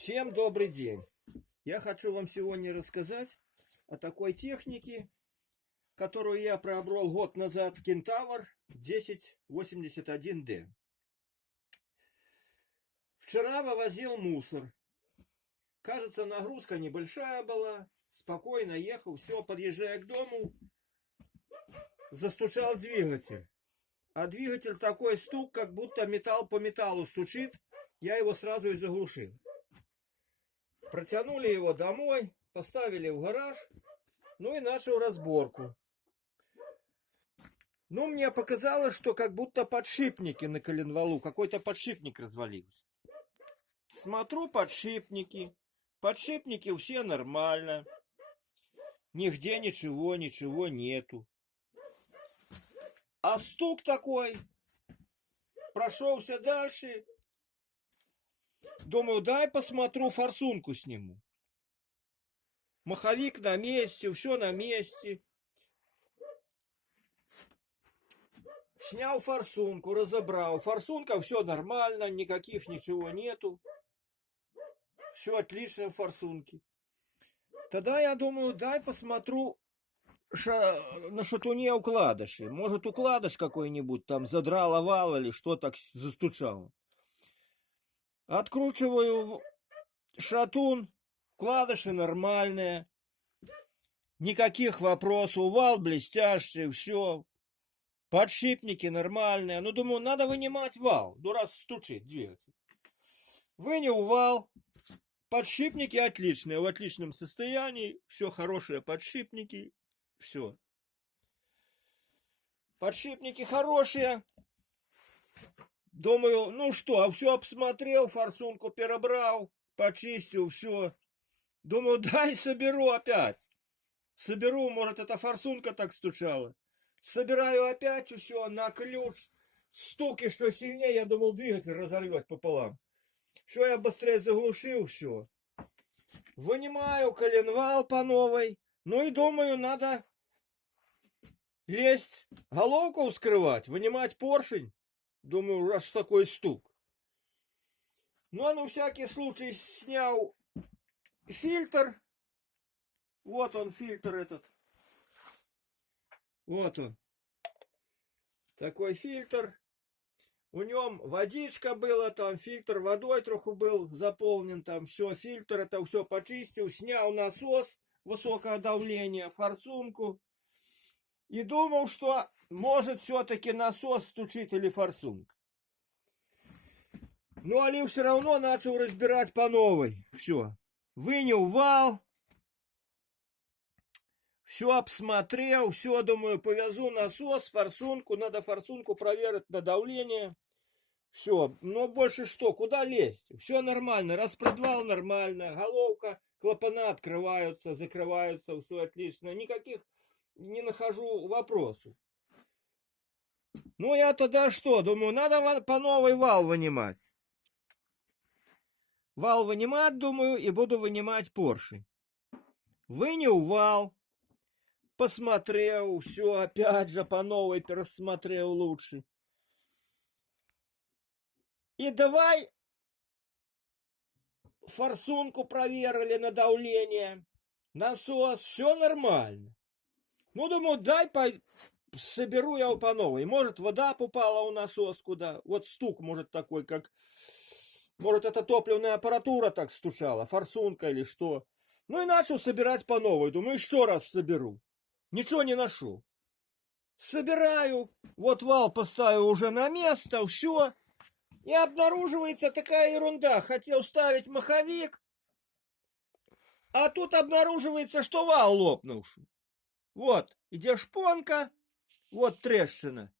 Всем добрый день! Я хочу вам сегодня рассказать о такой технике, которую я приобрел год назад, Кентавр 1081D. Вчера вывозил мусор. Кажется, нагрузка небольшая была. Спокойно ехал, все, подъезжая к дому, застучал двигатель. А двигатель такой стук, как будто металл по металлу стучит. Я его сразу и заглушил. Протянули его домой, поставили в гараж, ну и начал разборку. Ну, мне показалось, что как будто подшипники на коленвалу, какой-то подшипник развалился. Смотрю подшипники все нормально, нигде ничего нету. А стук такой, прошелся дальше. Думаю, дай посмотрю, форсунку сниму. Маховик на месте, все на месте. Снял форсунку, разобрал. Форсунка, все нормально, никаких ничего нету. Все отлично в форсунке. Тогда я думаю, дай посмотрю на шатуне укладыши. Может, укладыш какой-нибудь там задрал овал или что так застучало. Откручиваю шатун, вкладыши нормальные, никаких вопросов, вал блестящий, все, подшипники нормальные. Ну, думаю, надо вынимать вал, ну, раз стучит двигатель. Вынял вал, подшипники отличные, в отличном состоянии, все хорошие подшипники, все. Подшипники хорошие. Думаю, ну что, все обсмотрел, форсунку перебрал, почистил, все. Думаю, дай соберу опять. Соберу, может, эта форсунка так стучала. Собираю опять все на ключ. Стуки, что сильнее, я думал, двигатель разорвет пополам. Все, я быстрее заглушил, все. Вынимаю коленвал по новой. Ну и думаю, надо лезть, головку вскрывать, вынимать поршень. Думаю, раз такой стук. Ну, а на всякий случай снял фильтр. Вот он, фильтр этот. Вот он. Такой фильтр. В нем водичка была, там фильтр водой троху был заполнен. Там все, фильтр, это все почистил. Снял насос высокого давления, форсунку. И думал, что может все-таки насос стучит или форсунка. Ну, Али все равно начал разбирать по новой. Все. Вынял вал. Все обсмотрел. Все, думаю, повязу насос, форсунку. Надо форсунку проверить на давление. Все. Но больше что? Куда лезть? Все нормально. Распредвал нормально. Головка, клапана открываются, закрываются. Все отлично. Никаких не нахожу вопросов. Ну, я тогда что? Думаю, надо по новой вал вынимать. Вал вынимать, думаю, и буду вынимать поршень. Вынял вал, посмотрел, все, опять же по новой рассмотрел лучше. И давай форсунку проверили на давление, насос, все нормально. Ну, думаю, дай соберу я его по новой. Может, вода попала у насос куда. Вот стук, может, такой, как... Может, это топливная аппаратура так стучала, форсунка или что. Ну и начал собирать по новой. Думаю, еще раз соберу. Ничего не нашел. Собираю. Вот вал поставил уже на место, все. И обнаруживается такая ерунда. Хотел ставить маховик. А тут обнаруживается, что вал лопнувший. Вот, идет шпонка. Вот трещина.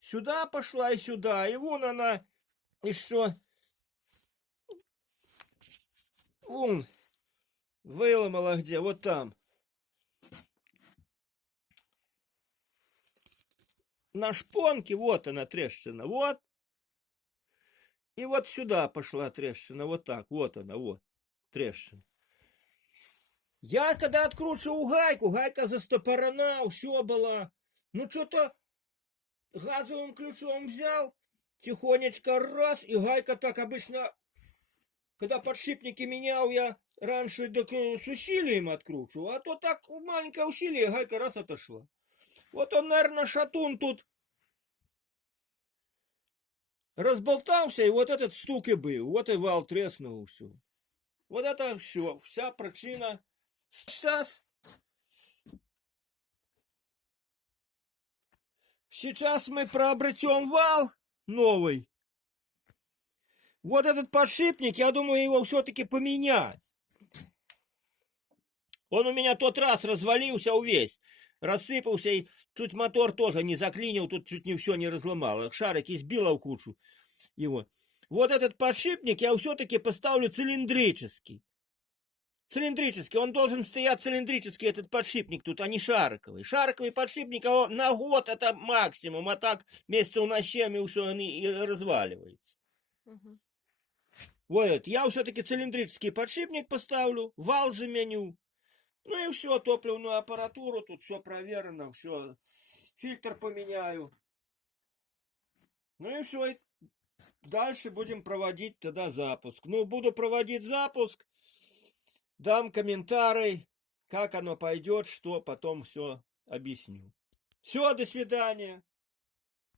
Сюда пошла и сюда. И вон она еще... Вон. Выломала где? Вот там. На шпонке, вот она трещина, вот. И вот сюда пошла трещина, вот так, вот она, вот, трещина. Я когда откручивал гайку, гайка застопорена, все было. Ну, что-то газовым ключом взял, тихонечко раз, и гайка так обычно Когда подшипники менял, я раньше так с усилием откручивал, а то так маленькое усилие, гайка раз отошла. Вот он, наверное, шатун тут разболтался, и вот этот стук и был. Вот и вал треснул все. Вот это все, вся причина. Сейчас мы приобретем вал новый. Вот этот подшипник, я думаю, его все-таки поменять. Он у меня тот раз развалился увесь. Рассыпался и чуть мотор тоже не заклинил, тут чуть не все не разломал. Шарики сбило в кучу его. Вот этот подшипник я все-таки поставлю цилиндрический. Цилиндрический, он должен стоять цилиндрический, этот подшипник тут, а не шариковый. Шариковый подшипник на год это максимум, а так месяцев на 7 все и разваливается. Угу. Вот, я все-таки цилиндрический подшипник поставлю, вал заменю. Ну и все, топливную аппаратуру, тут все проверено, все, фильтр поменяю. Ну и все, дальше будем проводить тогда запуск. Ну, буду проводить запуск, дам комментарий, как оно пойдет, что потом все объясню. Все, до свидания.